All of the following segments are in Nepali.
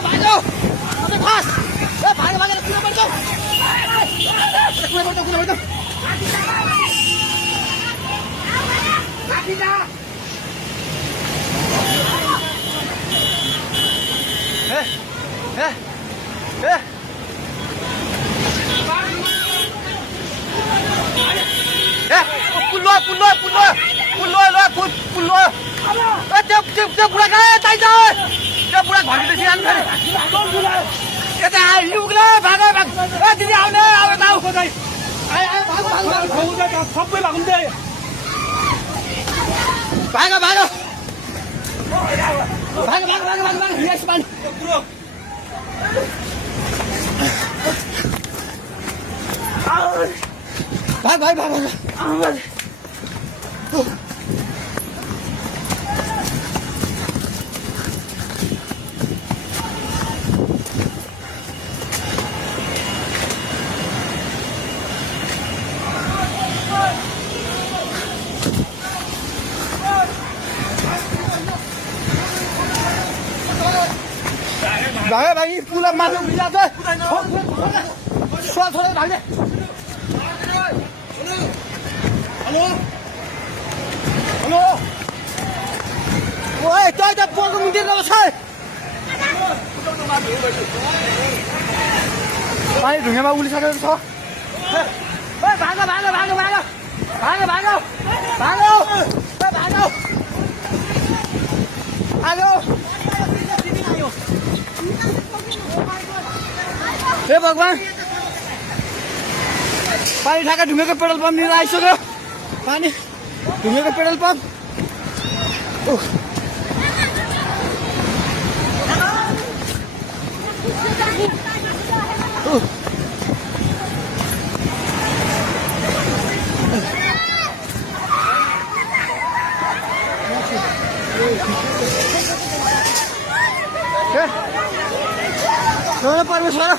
भाग्यो खास भाग्यो भागेर कुन पर्छ त्यो बुढा कहाँ चाहिन्छ त्यो बुढा घन्टी सिरानु फेरि यता आइपुग्ला भाग दिदी आउने अब आऊ खोजाइ सबै भाग्दै भाग भाग भाग भाग भाग भाग भाग यस पानी भाग भाग भाग भाग भागे भागी पुला माथि उभिला छ छोडे भाग्ने हेलो हेलो ओए तै त पोको मिटिङ गर्छ पानी ढुङ्गामा उलिसकेको छ ओए भाग भाग भाग भाग भाग भाग भाग भाग आलो हे भगवान पानी ठाका ढुङ्गेको पेट्रोल पम्प लिएर आइसक्यो पानी ढुङ्गेको पेट्रोल पम्प परमेश्वर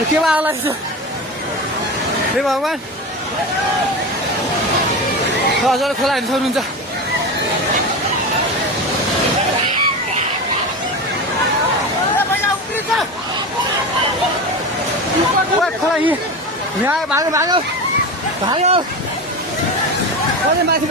के आला हे भगवान हजुर खोला हेर्नु सक्नुहुन्छ खोला यहाँ भाग्यो भाग्यो भाग्यो माथि